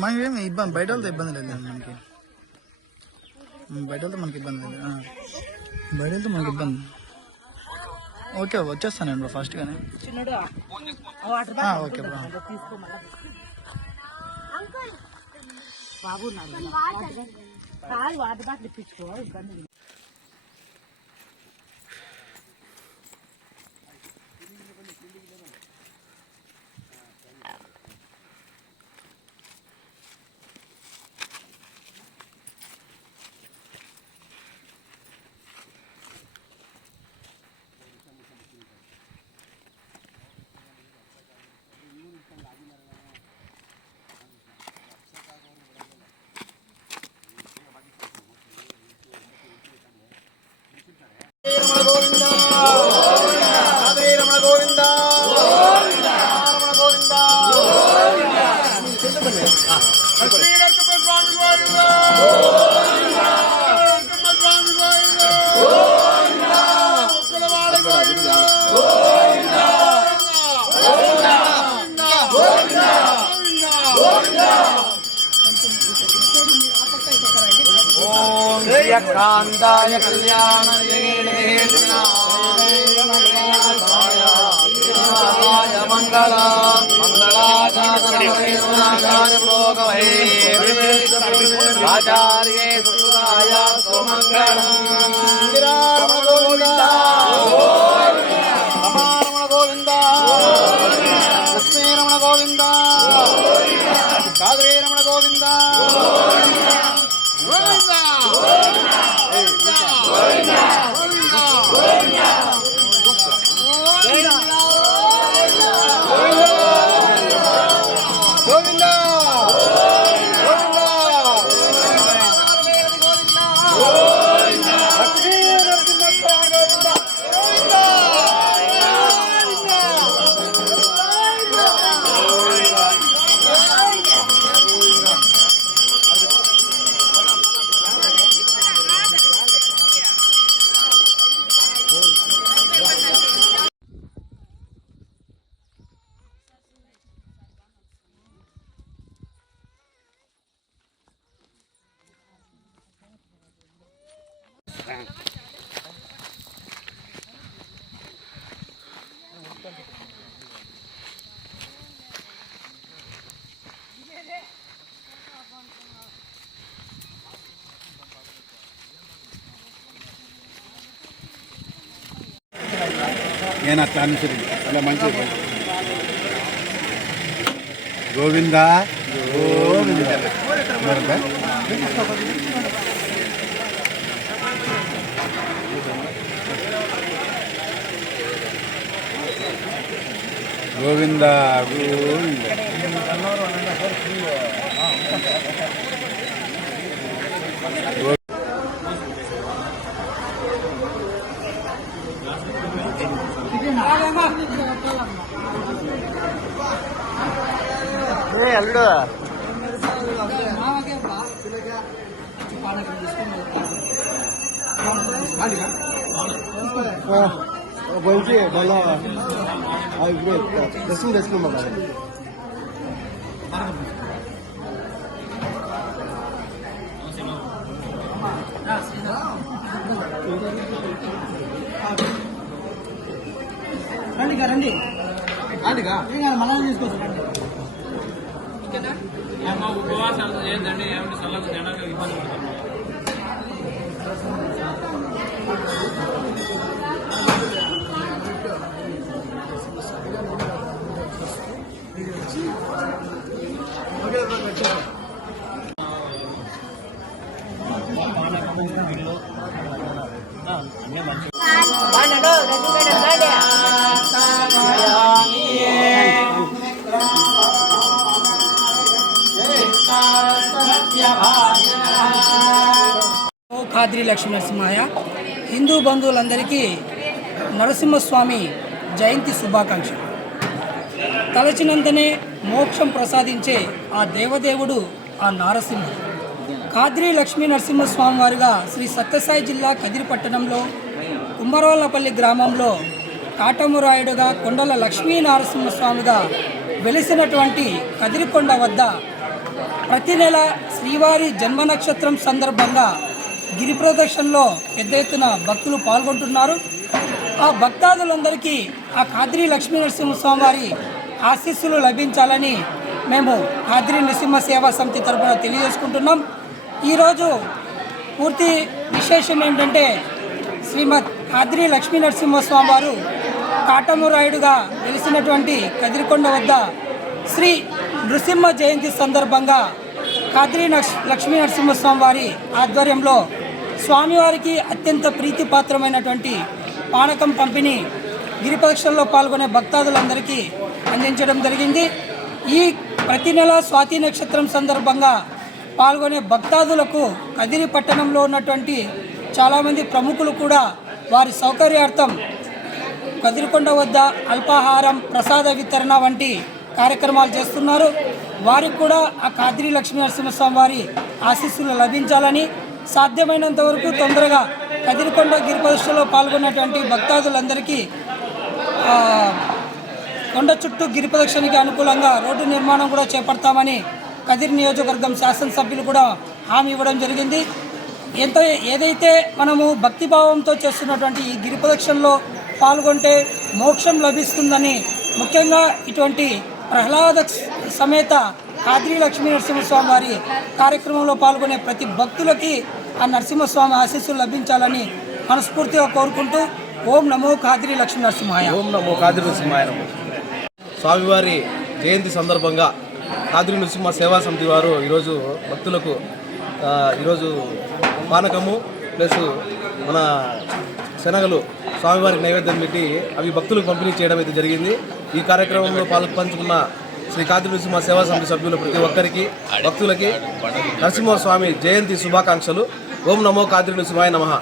మనకేమి ఇబ్బంది, బయట వాళ్ళతో ఇబ్బంది లేదు మనకి. బయట వాళ్ళతో మనకి ఇబ్బంది లేదు, బయట వాళ్ళతో మనకి ఇబ్బంది. ఓకే వచ్చేస్తాను నేను ఫాస్ట్గానే. Okay bro. బాబు వాటర్ బాటిల్ ఇప్పించుకో ఇబ్బంది. कांताय कल्याण मंगला मंगलाचार्य प्रोगवहे आचार्ये सुराय सुमंगलम् गोविंदा रमण गोविंदा लक्ष्मी रमण गोविंदा कादरी रमण गोविंदा गोविंदा నేను అట్లా అనుసరి అలా మంచిది. గోవిందా గోవింద గోవింద గోవింద అల్లుడు బయట మళ్ళా ఇప్పుడు దర్శనం చేసుకున్నాం కదా. రండి రండి మళ్ళీ తీసుకోవచ్చు. ఉపవాసాలు ఏంటంటే ఏమంటే చల్లగా జనాలు ఇబ్బంది పడుతున్నారు. ఖాద్రి లక్ష్మీ నరసింహయ్య. హిందూ బంధువులందరికీ నరసింహస్వామి జయంతి శుభాకాంక్షలు. తలచినంతనే మోక్షం ప్రసాదించే ఆ దేవదేవుడు ఆ నారసింహుడు. ఖాద్రి లక్ష్మీ నరసింహస్వామి వారిగా శ్రీ సత్యసాయి జిల్లా కదిరి పట్టణంలో కుమ్మరోళ్లపల్లి గ్రామంలో కాటమురాయుడుగా కొండల లక్ష్మీ నరసింహస్వామిగా వెలిసినటువంటి కదిరికొండ వద్ద ప్రతి నెల శ్రీవారి జన్మ నక్షత్రం సందర్భంగా గిరి ప్రదక్షిణలో పెద్ద ఎత్తున భక్తులు పాల్గొంటున్నారు. ఆ భక్తాదులందరికీ ఆ కాద్రి లక్ష్మీ నరసింహస్వామి వారి ఆశీస్సులు లభించాలని మేము కాద్రి నరసింహ సేవా సమితి తరఫున తెలియజేసుకుంటున్నాం. ఈరోజు పూర్తి విశేషం ఏంటంటే శ్రీమద్ కాద్రి లక్ష్మీ నరసింహస్వామి వారు కాటమరాయుడుగా వెలిసినటువంటి కదిరికొండ వద్ద శ్రీ నృసింహ జయంతి సందర్భంగా కాద్రి లక్ష్మీ నరసింహస్వామి వారి ఆధ్వర్యంలో స్వామివారికి అత్యంత ప్రీతిపాత్రమైనటువంటి పానకం పంపిణీ గిరి ప్రదక్షిణలో పాల్గొనే భక్తాదులందరికీ అందించడం జరిగింది. ఈ ప్రతి నెల స్వాతి నక్షత్రం సందర్భంగా పాల్గొనే భక్తాదులకు కదిరి పట్టణంలో ఉన్నటువంటి చాలామంది ప్రముఖులు కూడా వారి సౌకర్యార్థం కదిరికొండ వద్ద అల్పాహారం, ప్రసాద వితరణ వంటి కార్యక్రమాలు చేస్తున్నారు. వారికి కూడా ఆ కాద్రి లక్ష్మీ నరసింహస్వామి వారి ఆశీస్సులు లభించాలని, సాధ్యమైనంత వరకు తొందరగా కదిరికొండ గిరి ప్రదక్షిణలో పాల్గొన్నటువంటి భక్తాదులందరికీ కొండ చుట్టూ గిరి ప్రదక్షిణకి అనుకూలంగా రోడ్డు నిర్మాణం కూడా చేపడతామని కదిరి నియోజకవర్గం శాసనసభ్యులు కూడా హామీ ఇవ్వడం జరిగింది. ఏదైతే మనము భక్తిభావంతో చేస్తున్నటువంటి ఈ గిరి ప్రదక్షిణలో పాల్గొంటే మోక్షం లభిస్తుందని, ముఖ్యంగా ఇటువంటి ప్రహ్లాద సమేత కాద్రి లక్ష్మీ నరసింహస్వామి వారి కార్యక్రమంలో పాల్గొనే ప్రతి భక్తులకి ఆ నరసింహస్వామి ఆశీస్సులు లభించాలని మనస్ఫూర్తిగా కోరుకుంటూ ఓం నమో కాద్రి లక్ష్మీ నరసింహాయ. ఓం నమో కాద్రి నరసింహాయ. స్వామివారి జయంతి సందర్భంగా కాద్రి నరసింహ సేవా సమితి వారు ఈరోజు భక్తులకు ఈరోజు పానకము ప్లస్ మన శనగలు స్వామివారికి నైవేద్యం పెట్టి అవి భక్తులకు పంపిణీ చేయడం అయితే జరిగింది. ఈ కార్యక్రమంలో పాల్పంచుకున్న శ్రీ కాద్రి నరసింహ సేవా సమితి సభ్యులు ప్రతి ఒక్కరికి భక్తులకి నరసింహస్వామి జయంతి శుభాకాంక్షలు. ఓం నమో కాద్రి నరసింహాయ నమః.